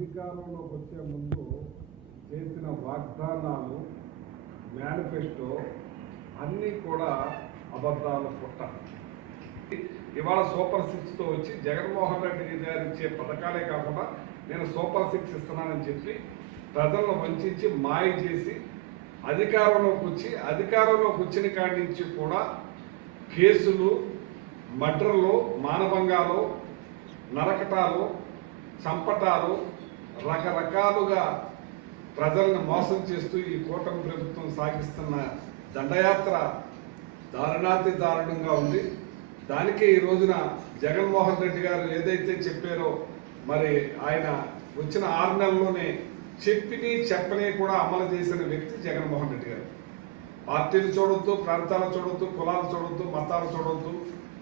అధికారంలోకి వచ్చే ముందు చేసిన వాగ్దానాలు మేనిఫెస్టో అన్నీ కూడా అబద్ధాల పుట్ట. ఇవాళ సూపర్ 6తో వచ్చి జగన్మోహన్ రెడ్డి గారు ఇచ్చే పథకాలే కాకుండా నేను సూపర్ 6 ఇస్తున్నానని చెప్పి ప్రజలను వంచి మాయ చేసి అధికారంలోకి వచ్చిన కాడి నుంచి కూడా కేసులు, మర్డర్లు, మానభంగాలు, నరకటాలు, చంపటాలు, రకరకాలుగా ప్రజలను మోసం చేస్తూ ఈ కూటమి ప్రభుత్వం సాగిస్తున్న దండయాత్ర దారుణాతి దారుణంగా ఉంది. దానికే ఈ రోజున జగన్మోహన్ రెడ్డి గారు ఏదైతే చెప్పారో మరి ఆయన వచ్చిన 6 నెలల్లోనే చెప్పని కూడా అమలు చేసిన వ్యక్తి జగన్మోహన్ రెడ్డి గారు. పార్టీలు చూడొద్దు, ప్రాంతాలు చూడొద్దు, కులాలు చూడొద్దు, మతాలు చూడొద్దు,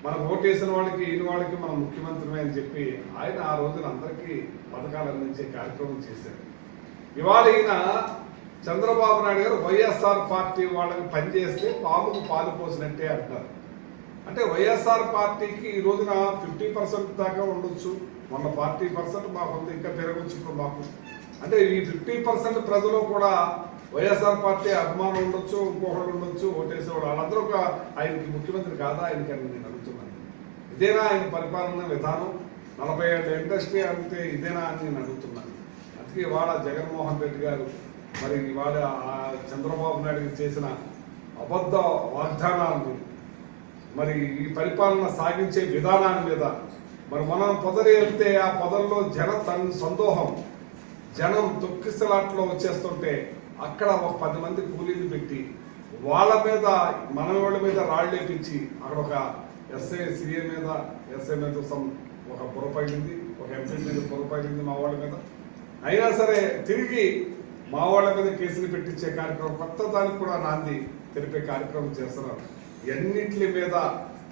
మనకు ఓటేసిన వాళ్ళకి ఈయన వాళ్ళకి మనం ముఖ్యమంత్రిమే అని చెప్పి ఆయన ఆ రోజున అందరికీ పథకాలు అందించే కార్యక్రమం చేశారు. ఇవాళ ఈయన చంద్రబాబు నాయుడు గారు వైఎస్ఆర్ పార్టీ వాళ్ళకి పనిచేస్తే పాముకు పాలు పోసినట్టే అంటారు. అంటే వైఎస్ఆర్ పార్టీకి ఈ రోజున 50% దాకా ఉండొచ్చు, మొన్న 40% మాకు ఉంది, ఇంకా పెరగచ్చు ఇప్పుడు మాకు. అంటే ఈ 50% ప్రజలు కూడా వైఎస్ఆర్ పార్టీ అభిమానం ఉండొచ్చు, ఇంకొకళ్ళు ఉండొచ్చు, ఓటేసేవాడు వాళ్ళందరూ ఒక ఆయనకి ముఖ్యమంత్రి కాదా ఆయనకి అని నేను అడుగుతున్నాను. ఇదేనా ఆయన పరిపాలన విధానం? 40 ఏళ్ళ ఇండస్ట్రీ అంటే ఇదేనా అని నేను అడుగుతున్నాను. అందుకే ఇవాళ జగన్మోహన్ రెడ్డి గారు మరి ఇవాళ చంద్రబాబు నాయుడు చేసిన అబద్ధ వాగ్దానాన్ని మరి ఈ పరిపాలన సాగించే విధానాన్ని మీద మరి మనం పొదరి వెళ్తే ఆ పొదల్లో సందోహం, జనం తొక్కిసలాట్లో వచ్చేస్తుంటే అక్కడ ఒక 10 మంది కూలీలు పెట్టి వాళ్ళ మీద వాళ్ళ మీద రాళ్ళేపించి అక్కడ ఒక సీఏ మీద ఒక పొరపైంది, ఒక ఎంపీ మీద పొరపైంది మా వాళ్ళ మీద. అయినా సరే తిరిగి మా వాళ్ళ మీద కేసులు పెట్టించే కార్యక్రమం, కొత్త దానికి కూడా నాంది తెలిపే కార్యక్రమం చేస్తున్నారు. ఎన్నింటి మీద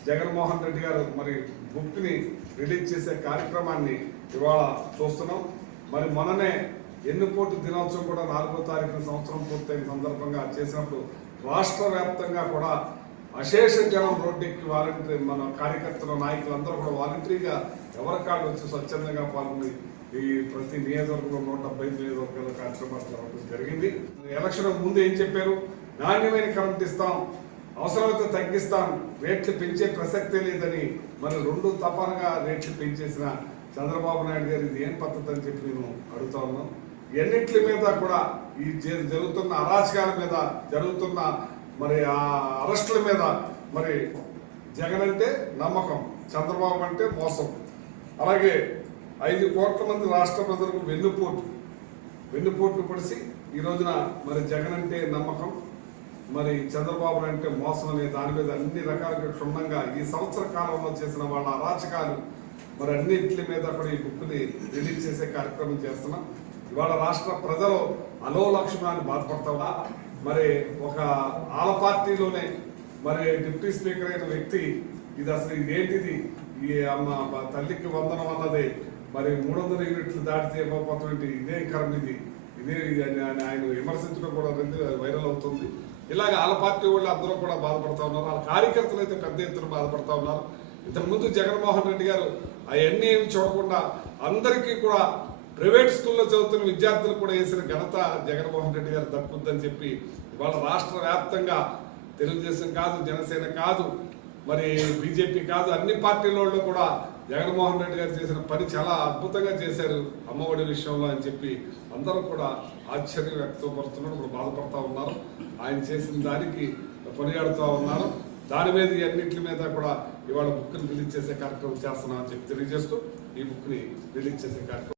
జగన్మోహన్ రెడ్డి గారు మరి బుక్ని రిలీజ్ చేసే కార్యక్రమాన్ని ఇవాళ చూస్తున్నాం. మరి మొన్ననే ఎన్నుపోటు దినోత్సవం కూడా 4వ తారీఖున సంవత్సరం పూర్తయిన సందర్భంగా చేసినప్పుడు రాష్ట్ర వ్యాప్తంగా కూడా అశేష జనం రోడ్డెక్కి వాలంటీర్ మన కార్యకర్తల నాయకులందరూ కూడా వాలంటరీగా ఎవరి కాళ్ళు వచ్చి స్వచ్ఛందంగా పాల్గొని ఈ ప్రతి నియోజకవర్గంలో 175 నియోజకవర్గాల కార్యక్రమాలు జరగడం జరిగింది. ఎలక్షన్ ముందు ఏం చెప్పారు? నాణ్యమైన కరెంట్ ఇస్తాం, అవసరమైతే తగ్గిస్తాం, రేట్లు పెంచే ప్రసక్తే లేదని మరి 2 తపాలుగా రేట్లు పెంచేసిన చంద్రబాబు నాయుడు గారు ఇది ఏం పద్ధతి అని చెప్పి నేను అడుగుతా ఉన్నాను. ఎన్నింటి మీద కూడా ఈ జరుగుతున్న అరాచకాల మీద, జరుగుతున్న మరి ఆ అరెస్టుల మీద మరి జగన్ అంటే నమ్మకం, చంద్రబాబు అంటే మోసం. అలాగే 5 కోట్ల మంది రాష్ట్ర ప్రజలకు వెన్నుపోటు పడిసి ఈ రోజున మరి జగన్ అంటే నమ్మకం, మరి చంద్రబాబు అంటే మోసం అనే దాని మీద అన్ని రకాలుగా క్షుణ్ణంగా ఈ సంవత్సర కాలంలో చేసిన వాళ్ళ అరాచకాలు మరి అన్నింటి మీద కూడా ఈ బుక్ని రిలీజ్ చేసే కార్యక్రమం చేస్తున్నాం. ఇవాళ రాష్ట్ర ప్రజలు అలో లక్ష్మణాన్ని బాధపడతావా? మరి ఒక ఆల పార్టీలోనే మరి డిప్యూటీ స్పీకర్ అయిన వ్యక్తి ఇది అసలు ఇదేంటిది, ఈ అమ్మ తల్లికి వందనం అన్నది మరి 300 యూనిట్లు దాటితే ఇవ్వకపోతే ఇదే కరం, ఇదే ఆయన విమర్శించడం కూడా వైరల్ అవుతుంది. ఇలాగ ఆల పార్టీ వాళ్ళు అందరూ కూడా బాధపడతా ఉన్నారు. వాళ్ళ కార్యకర్తలు అయితే పెద్ద ఎత్తున బాధపడతా ఉన్నారు. ఇంతకుముందు జగన్మోహన్ రెడ్డి గారు అవన్నీ ఏమి చూడకుండా అందరికీ కూడా ప్రైవేట్ స్కూల్లో చదువుతున్న విద్యార్థులకు కూడా వేసిన ఘనత జగన్మోహన్ రెడ్డి గారు దక్కుద్దని చెప్పి ఇవాళ రాష్ట్ర వ్యాప్తంగా తెలుగుదేశం కాదు, జనసేన కాదు, మరి బీజేపీ కాదు, అన్ని పార్టీల వాళ్ళు కూడా జగన్మోహన్ రెడ్డి గారు చేసిన పని చాలా అద్భుతంగా చేశారు అమ్మఒడి విషయంలో అని చెప్పి అందరూ కూడా ఆశ్చర్యం వ్యక్తపరుస్తున్నారు, ఇప్పుడు బాధపడతా ఉన్నారు. ఆయన చేసిన దానికి కొనియాడుతూ ఉన్నారు. దాని మీద అన్నింటి మీద కూడా ఇవాళ బుక్ని రిలీజ్ చేసే కార్యక్రమం చేస్తున్నామని చెప్పి తెలియజేస్తూ ఈ బుక్ని రిలీజ్ చేసే కార్యక్రమం